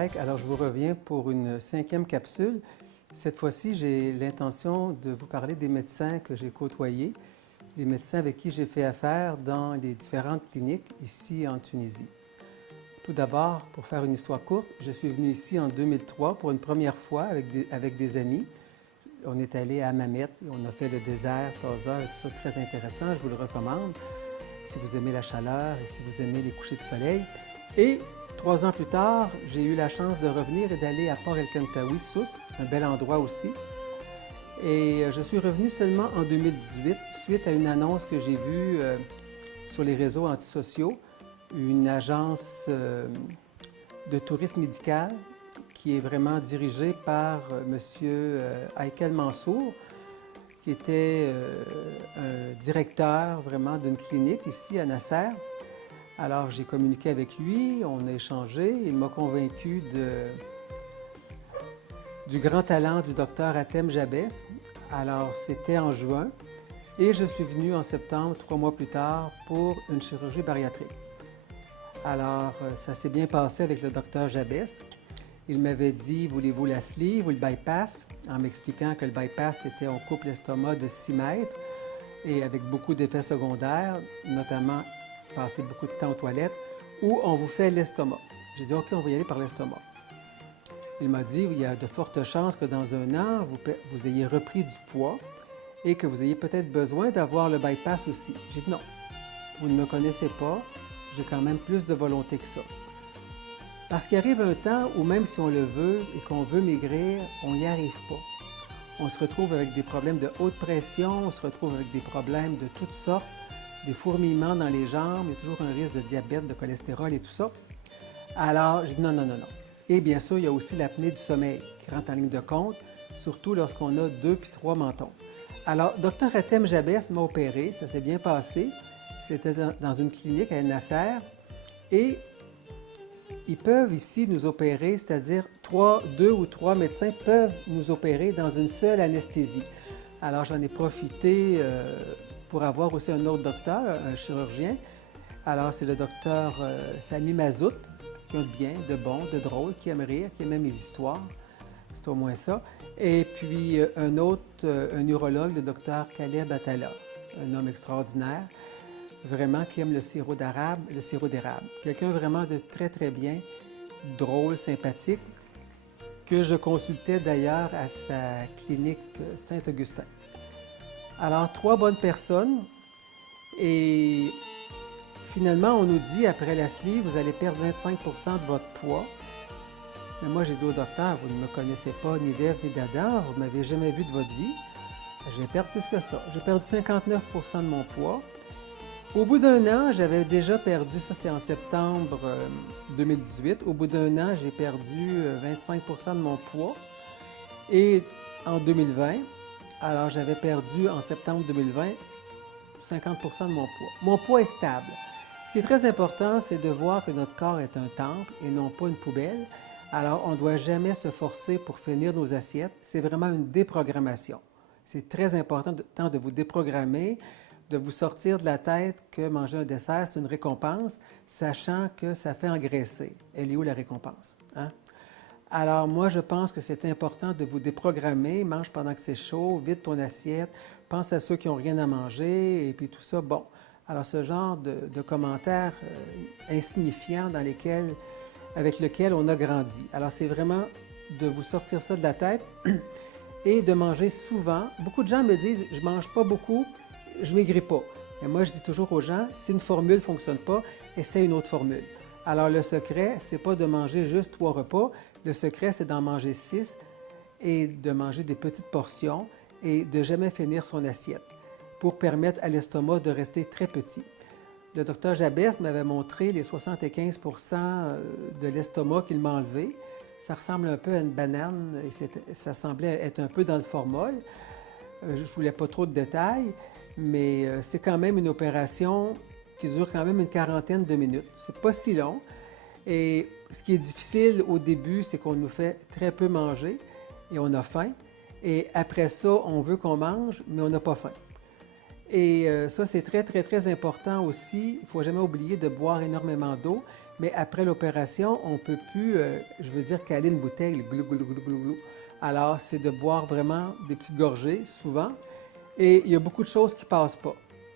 Pike. Alors, je vous reviens pour une 5e capsule. Cette fois-ci, j'ai l'intention de vous parler des médecins que j'ai côtoyés, les médecins avec qui j'ai fait affaire dans les différentes cliniques ici en Tunisie. Tout d'abord, pour faire une histoire courte, je suis venu ici en 2003 pour une première fois avec des amis. On est allé à Hammamet, on a fait le désert, Tazeur et tout ça, très intéressant, je vous le recommande si vous aimez la chaleur et si vous aimez les couchers de soleil. Et 3 ans plus tard, j'ai eu la chance de revenir et d'aller à Port El-Kentaoui, Sousse, un bel endroit aussi. Et je suis revenu seulement en 2018, suite à une annonce que j'ai vue sur les réseaux antisociaux, une agence de tourisme médical qui est vraiment dirigée par M. Aikel Mansour, qui était un directeur vraiment d'une clinique ici à Nasser. Alors j'ai communiqué avec lui, on a échangé, il m'a convaincu du grand talent du docteur Hatem Jabès. Alors c'était en juin et je suis venu en septembre, 3 mois plus tard, pour une chirurgie bariatrique. Alors ça s'est bien passé avec le docteur Jabès. Il m'avait dit, voulez-vous la sleeve ou le bypass, en m'expliquant que le bypass, c'était on coupe l'estomac de 6 mètres et avec beaucoup d'effets secondaires, notamment passer beaucoup de temps aux toilettes, ou on vous fait l'estomac. J'ai dit, OK, on va y aller par l'estomac. Il m'a dit, il y a de fortes chances que dans un an, vous ayez repris du poids et que vous ayez peut-être besoin d'avoir le bypass aussi. J'ai dit, non, vous ne me connaissez pas, j'ai quand même plus de volonté que ça. Parce qu'il arrive un temps où même si on le veut et qu'on veut maigrir, on n'y arrive pas. On se retrouve avec des problèmes de haute pression, on se retrouve avec des problèmes de toutes sortes, des fourmillements dans les jambes, il y a toujours un risque de diabète, de cholestérol et tout ça. Alors, j'ai dit non. Et bien sûr, il y a aussi l'apnée du sommeil qui rentre en ligne de compte, surtout lorsqu'on a 2 puis 3 mentons. Alors, Dr Hatem Jabès m'a opéré, ça s'est bien passé. C'était dans une clinique à Nasser et ils peuvent ici nous opérer, c'est-à-dire 2 ou 3 médecins peuvent nous opérer dans une seule anesthésie. Alors j'en ai profité pour avoir aussi un autre docteur, un chirurgien. Alors c'est le docteur Sami Mazout, quelqu'un de bien, de bon, de drôle, qui aime rire, qui aime mes histoires. C'est au moins ça. Et puis un autre, un urologue, le docteur Khaleb Atala, un homme extraordinaire, vraiment qui aime le sirop d'érable. Quelqu'un vraiment de très, très bien, drôle, sympathique, que je consultais d'ailleurs à sa clinique Saint-Augustin. Alors, 3 bonnes personnes et finalement, on nous dit après la sleeve, vous allez perdre 25 % de votre poids. Mais moi, j'ai dit au docteur, vous ne me connaissez pas ni d'Ève ni d'Adam, vous ne m'avez jamais vu de votre vie. Je vais perdre plus que ça. J'ai perdu 59 % de mon poids. Au bout d'un an, j'avais déjà perdu, ça c'est en septembre 2018, au bout d'un an, j'ai perdu 25 % de mon poids. Et en 2020, alors j'avais perdu en septembre 2020 50 % de mon poids. Mon poids est stable. Ce qui est très important, c'est de voir que notre corps est un temple et non pas une poubelle. Alors, on ne doit jamais se forcer pour finir nos assiettes. C'est vraiment une déprogrammation. C'est très important de vous déprogrammer, de vous sortir de la tête que manger un dessert, c'est une récompense, sachant que ça fait engraisser. Elle est où la récompense? Hein? Alors moi, je pense que c'est important de vous déprogrammer, mange pendant que c'est chaud, vide ton assiette, pense à ceux qui n'ont rien à manger, et puis tout ça. Bon, alors ce genre de commentaires insignifiants avec lesquels on a grandi. Alors c'est vraiment de vous sortir ça de la tête et de manger souvent. Beaucoup de gens me disent, je ne mange pas beaucoup, je ne maigris pas. Mais moi, je dis toujours aux gens, si une formule ne fonctionne pas, essaie une autre formule. Alors, le secret, ce n'est pas de manger juste 3 repas. Le secret, c'est d'en manger 6 et de manger des petites portions et de jamais finir son assiette pour permettre à l'estomac de rester très petit. Le docteur Jabès m'avait montré les 75 % de l'estomac qu'il m'a enlevé. Ça ressemble un peu à une banane et ça semblait être un peu dans le formol. Je ne voulais pas trop de détails, mais c'est quand même une opération qui dure quand même une quarantaine de minutes. C'est pas si long. Et ce qui est difficile au début, c'est qu'on nous fait très peu manger et on a faim. Et après ça, on veut qu'on mange, mais on n'a pas faim. Et ça, c'est très, très, très important aussi. Il ne faut jamais oublier de boire énormément d'eau. Mais après l'opération, on ne peut plus, je veux dire, caler une bouteille, glou, glou, glou, glou, glou. Alors, c'est de boire vraiment des petites gorgées, souvent. Et il y a beaucoup de choses qui ne passent pas.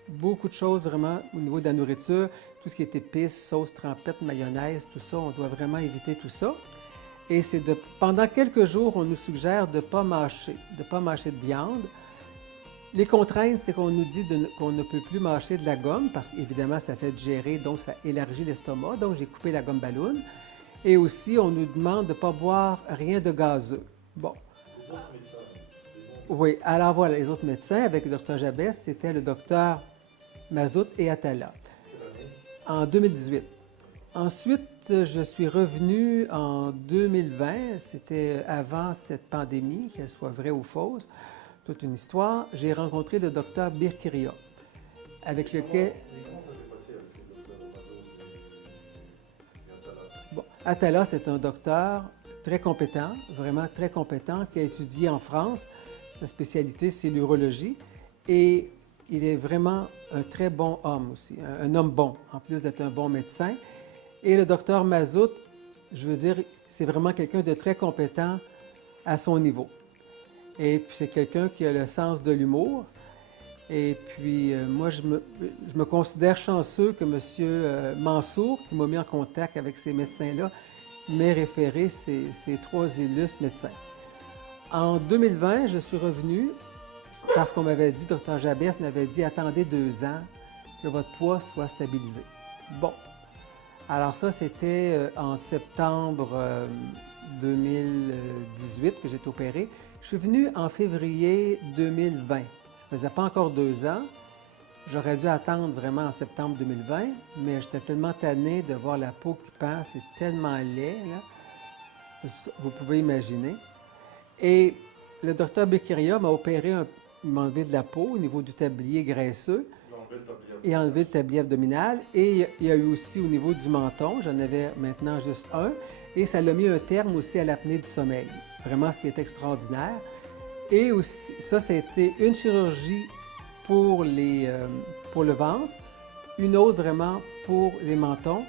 Beaucoup de choses vraiment au niveau de la nourriture, tout ce qui est épices, sauce, trempette, mayonnaise, tout ça, on doit vraiment éviter tout ça. Et c'est pendant quelques jours, on nous suggère de ne pas mâcher, de viande. Les contraintes, c'est qu'on nous dit qu'on ne peut plus mâcher de la gomme parce qu'évidemment, ça fait digérer, donc ça élargit l'estomac. Donc, j'ai coupé la gomme ballon. Et aussi, on nous demande de ne pas boire rien de gazeux. Bon. Les autres médecins. Oui, alors voilà, les autres médecins avec le Dr Jabès, c'était le Dr Mazout et Atala. Quelle année? En 2018. Ensuite, je suis revenu en 2020, c'était avant cette pandémie, qu'elle soit vraie ou fausse, toute une histoire. J'ai rencontré le docteur Birkiria, avec lequel... Comment ça s'est passé avec le docteur Mazout et Atala? Bon, Atala, c'est un docteur très compétent, vraiment très compétent, qui a étudié en France. Sa spécialité, c'est l'urologie. Et il est vraiment un très bon homme aussi, un homme bon, en plus d'être un bon médecin. Et le docteur Mazout, je veux dire, c'est vraiment quelqu'un de très compétent à son niveau. Et puis, c'est quelqu'un qui a le sens de l'humour. Et puis, moi, je me considère chanceux que M. Mansour, qui m'a mis en contact avec ces médecins-là, m'ait référé ces trois illustres médecins. En 2020, je suis revenu parce qu'on m'avait dit, Dr Jabès m'avait dit, attendez 2 ans que votre poids soit stabilisé. Bon. Alors ça, c'était en septembre 2018 que j'ai été opéré. Je suis venu en février 2020. Ça faisait pas encore 2 ans. J'aurais dû attendre vraiment en septembre 2020, mais j'étais tellement tanné de voir la peau qui pend, c'est tellement laid, là. Vous pouvez imaginer. Et le docteur Becqueria m'a opéré, il m'a enlevé de la peau au niveau du tablier graisseux. Et enlevé le tablier abdominal. Et il y a eu aussi au niveau du menton, j'en avais maintenant juste un. Et ça l'a mis un terme aussi à l'apnée du sommeil. Vraiment, ce qui est extraordinaire. Et aussi, ça a été une chirurgie pour le ventre, une autre vraiment pour les mentons.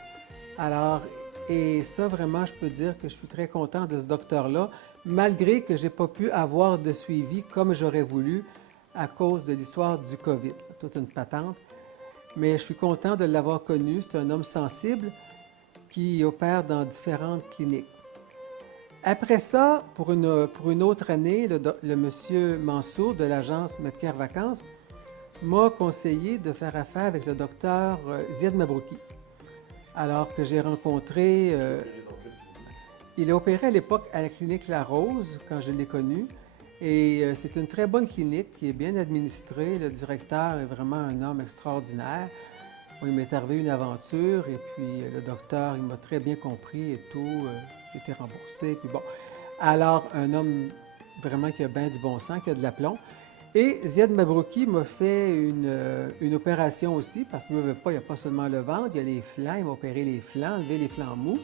Alors, et ça, vraiment, je peux dire que je suis très content de ce docteur-là, malgré que je n'ai pas pu avoir de suivi comme j'aurais voulu à cause de l'histoire du COVID. Toute une patente. Mais je suis content de l'avoir connu. C'est un homme sensible qui opère dans différentes cliniques. Après ça, pour une autre année, le monsieur Mansour de l'agence Medcare Vacances m'a conseillé de faire affaire avec le docteur Ziad Mabrouki. Alors que j'ai rencontré... il a opéré à l'époque à la clinique La Rose, quand je l'ai connu. Et c'est une très bonne clinique qui est bien administrée. Le directeur est vraiment un homme extraordinaire. Bon, il m'est arrivé une aventure et puis le docteur, il m'a très bien compris et tout. J'ai été remboursé. Puis bon. Alors, un homme vraiment qui a bien du bon sens, qui a de l'aplomb. Et Ziad Mabrouki m'a fait une opération aussi, parce qu'il ne veut pas, il n'y a pas seulement le ventre, il y a les flancs. Il m'a opéré les flancs, enlevé les flancs mous.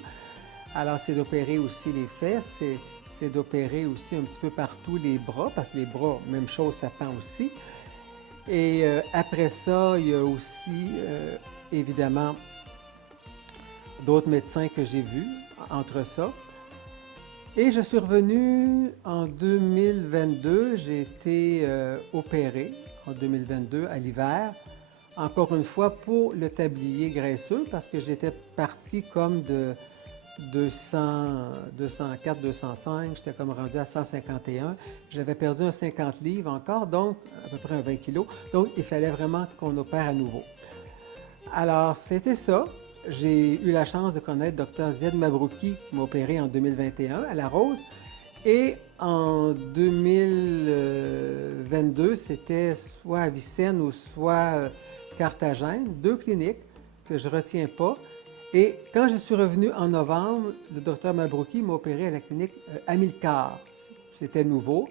Alors, c'est d'opérer aussi les fesses. C'est d'opérer aussi un petit peu partout les bras, parce que les bras, même chose, ça pend aussi. Et après ça, il y a aussi, évidemment, d'autres médecins que j'ai vus entre ça. Et je suis revenu en 2022. J'ai été opéré en 2022 à l'hiver, encore une fois pour le tablier graisseux, parce que j'étais parti comme de 204, 205, j'étais comme rendu à 151. J'avais perdu un 50 livres encore, donc à peu près un 20 kilos. Donc, il fallait vraiment qu'on opère à nouveau. Alors, c'était ça. J'ai eu la chance de connaître Dr Ziad Mabrouki, qui m'a opéré en 2021 à La Rose. Et en 2022, c'était soit à Vicenne ou soit Carthagène, 2 cliniques que je ne retiens pas. Et quand je suis revenu en novembre, le docteur Mabrouki m'a opéré à la clinique Amilcar. C'était nouveau.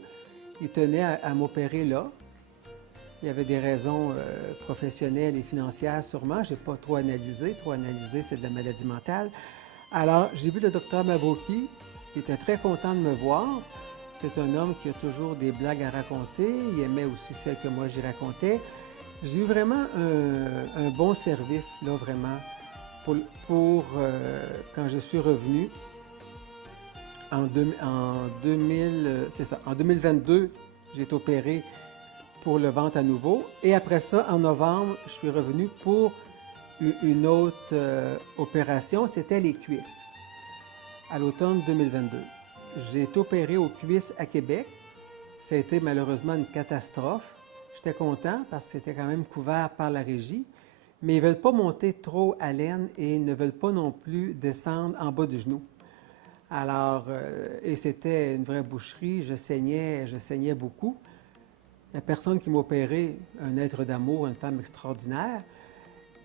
Il tenait à m'opérer là. Il y avait des raisons professionnelles et financières sûrement. Je n'ai pas trop analysé. Trop analysé, c'est de la maladie mentale. Alors, j'ai vu le docteur Mabrouki, qui était très content de me voir. C'est un homme qui a toujours des blagues à raconter. Il aimait aussi celles que moi j'y racontais. J'ai eu vraiment un bon service, là, vraiment. pour, quand je suis revenu en 2000, c'est ça, en 2022, j'ai été opéré pour le ventre à nouveau. Et après ça, en novembre, je suis revenu pour une autre opération, c'était les cuisses, à l'automne 2022. J'ai été opéré aux cuisses à Québec. Ça a été malheureusement une catastrophe. J'étais content parce que c'était quand même couvert par la régie, mais ils ne veulent pas monter trop à l'aine et ils ne veulent pas non plus descendre en bas du genou. Alors, et c'était une vraie boucherie, je saignais beaucoup. La personne qui m'a opéré, un être d'amour, une femme extraordinaire,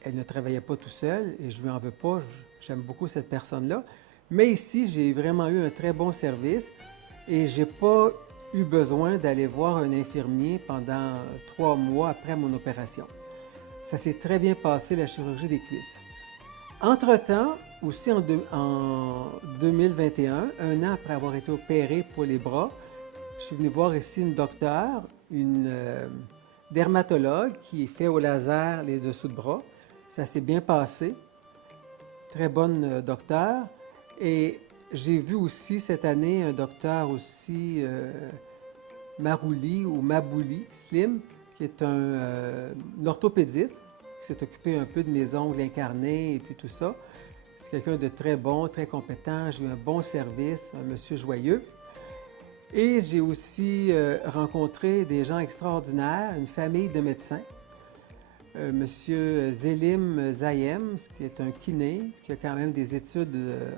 elle ne travaillait pas tout seul et je ne lui en veux pas, j'aime beaucoup cette personne-là. Mais ici, j'ai vraiment eu un très bon service et je n'ai pas eu besoin d'aller voir un infirmier pendant 3 mois après mon opération. Ça s'est très bien passé, la chirurgie des cuisses. Entre-temps, aussi en 2021, un an après avoir été opéré pour les bras, je suis venu voir ici une docteure, une dermatologue qui fait au laser les dessous de bras. Ça s'est bien passé. Très bonne docteure. Et j'ai vu aussi cette année un docteur aussi, Marouli ou Mabouli Slim, qui est un orthopédiste, qui s'est occupé un peu de mes ongles incarnés et puis tout ça. C'est quelqu'un de très bon, très compétent. J'ai eu un bon service, un monsieur joyeux. Et j'ai aussi rencontré des gens extraordinaires, une famille de médecins. Monsieur Zélim Zayem, qui est un kiné, qui a quand même des études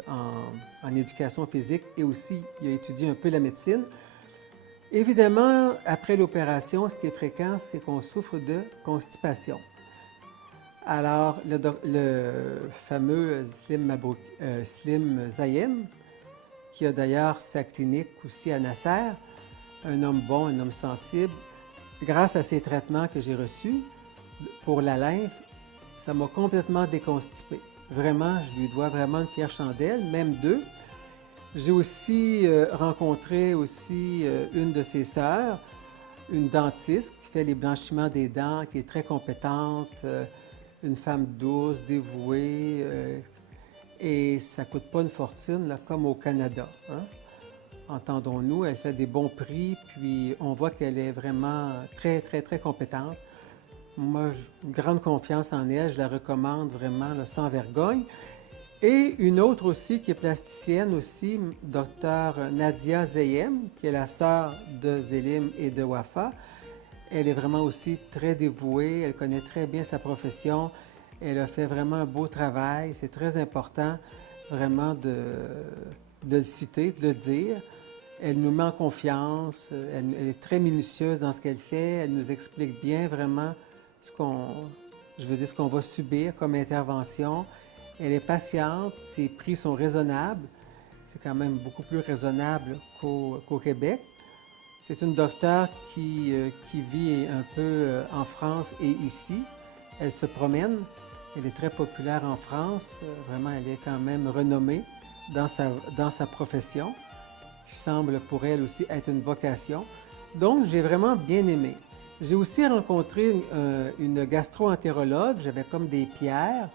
en éducation physique et aussi il a étudié un peu la médecine. Évidemment, après l'opération, ce qui est fréquent, c'est qu'on souffre de constipation. Alors, le fameux Slim Zayem, qui a d'ailleurs sa clinique aussi à Nasser, un homme bon, un homme sensible, grâce à ces traitements que j'ai reçus pour la lymphe, ça m'a complètement déconstipé. Vraiment, je lui dois vraiment une fière chandelle, même deux. J'ai aussi rencontré aussi une de ses sœurs, une dentiste qui fait les blanchiments des dents, qui est très compétente, une femme douce, dévouée, et ça ne coûte pas une fortune, là, comme au Canada. Hein? Entendons-nous, elle fait des bons prix, puis on voit qu'elle est vraiment très, très, très compétente. Moi, j'ai une grande confiance en elle, je la recommande vraiment là, sans vergogne. Et une autre aussi qui est plasticienne aussi, Dr Nadia Zeyem, qui est la sœur de Zélim et de Wafa. Elle est vraiment aussi très dévouée, elle connaît très bien sa profession, elle a fait vraiment un beau travail. C'est très important vraiment de le citer, de le dire. Elle nous met en confiance, elle est très minutieuse dans ce qu'elle fait, elle nous explique bien vraiment ce qu'on va subir comme intervention. Elle est patiente, ses prix sont raisonnables. C'est quand même beaucoup plus raisonnable qu'au Québec. C'est une docteure qui vit un peu en France et ici. Elle se promène. Elle est très populaire en France. Vraiment, elle est quand même renommée dans sa profession, qui semble pour elle aussi être une vocation. Donc, j'ai vraiment bien aimé. J'ai aussi rencontré une gastro-entérologue. J'avais comme des pierres.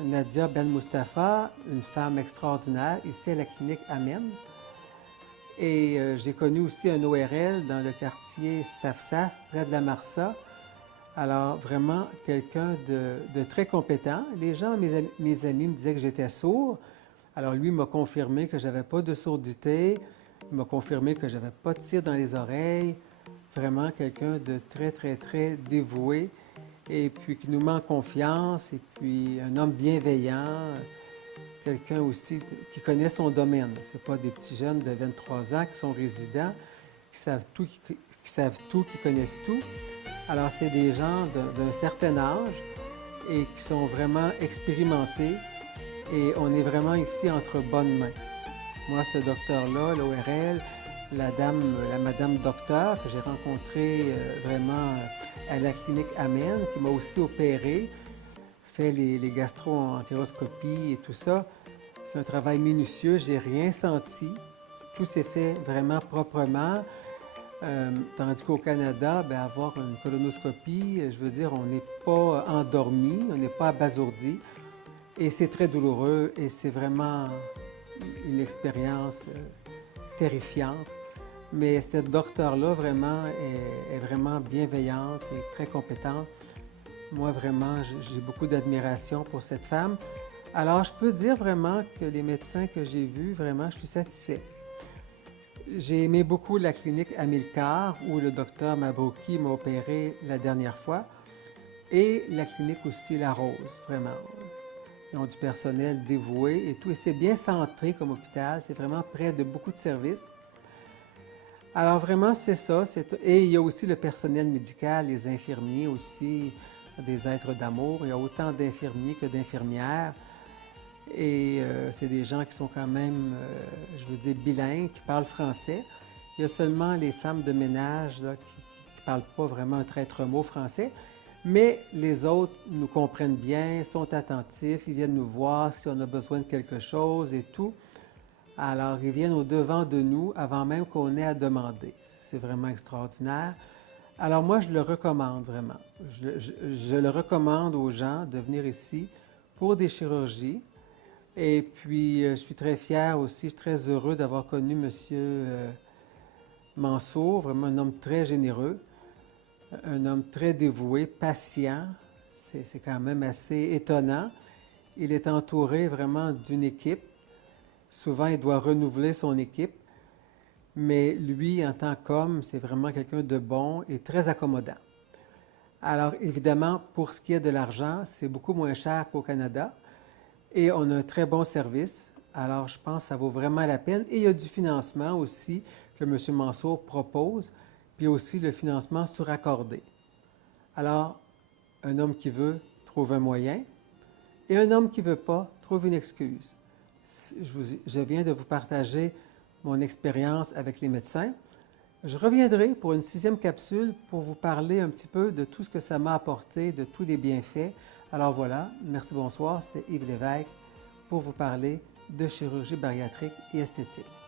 Nadia Ben Mustafa, une femme extraordinaire, ici à la clinique Amen. Et j'ai connu aussi un ORL dans le quartier Safsaf, près de la Marsa. Alors, vraiment, quelqu'un de très compétent. Les gens, mes amis, me disaient que j'étais sourd. Alors, lui m'a confirmé que je n'avais pas de sourdité. Il m'a confirmé que je n'avais pas de cire dans les oreilles. Vraiment, quelqu'un de très, très, très dévoué. Et puis qui nous met en confiance, et puis un homme bienveillant, quelqu'un aussi qui connaît son domaine. Ce pas des petits jeunes de 23 ans qui sont résidents, qui savent tout, qui connaissent tout. Alors, c'est des gens d'un certain âge et qui sont vraiment expérimentés, et on est vraiment ici entre bonnes mains. Moi, ce docteur-là, l'ORL, la madame docteur que j'ai rencontrée vraiment à la clinique Amen, qui m'a aussi opéré, fait les gastro-entéroscopies et tout ça. C'est un travail minutieux, j'ai rien senti. Tout s'est fait vraiment proprement. Tandis qu'au Canada, avoir une colonoscopie, je veux dire, on n'est pas endormi, on n'est pas abasourdi. Et c'est très douloureux et c'est vraiment une expérience terrifiante. Mais cette docteure-là, vraiment, est vraiment bienveillante et très compétente. Moi, vraiment, j'ai beaucoup d'admiration pour cette femme. Alors, je peux dire vraiment que les médecins que j'ai vus, vraiment, je suis satisfait. J'ai aimé beaucoup la clinique Amilcar, où le docteur Mabroki m'a opéré la dernière fois, et la clinique aussi La Rose, vraiment. Ils ont du personnel dévoué et tout, et c'est bien centré comme hôpital, c'est vraiment près de beaucoup de services. Alors vraiment, c'est ça. Et il y a aussi le personnel médical, les infirmiers aussi, des êtres d'amour. Il y a autant d'infirmiers que d'infirmières. Et c'est des gens qui sont quand même, je veux dire, bilingues, qui parlent français. Il y a seulement les femmes de ménage là, qui ne parlent pas vraiment un traître mot français. Mais les autres nous comprennent bien, sont attentifs, ils viennent nous voir si on a besoin de quelque chose et tout. Alors, ils viennent au-devant de nous avant même qu'on ait à demander. C'est vraiment extraordinaire. Alors, moi, je le recommande vraiment. Je le recommande aux gens de venir ici pour des chirurgies. Et puis, je suis très fier aussi, je suis très heureux d'avoir connu M. Mansour, vraiment un homme très généreux, un homme très dévoué, patient. C'est quand même assez étonnant. Il est entouré vraiment d'une équipe. Souvent, il doit renouveler son équipe, mais lui, en tant qu'homme, c'est vraiment quelqu'un de bon et très accommodant. Alors, évidemment, pour ce qui est de l'argent, c'est beaucoup moins cher qu'au Canada et on a un très bon service. Alors, je pense que ça vaut vraiment la peine. Et il y a du financement aussi que M. Mansour propose, puis aussi le financement suraccordé. Alors, un homme qui veut trouve un moyen et un homme qui ne veut pas trouve une excuse. Je viens de vous partager mon expérience avec les médecins. Je reviendrai pour une 6e capsule pour vous parler un petit peu de tout ce que ça m'a apporté, de tous les bienfaits. Alors voilà, merci, bonsoir, c'était Yves Lévesque pour vous parler de chirurgie bariatrique et esthétique.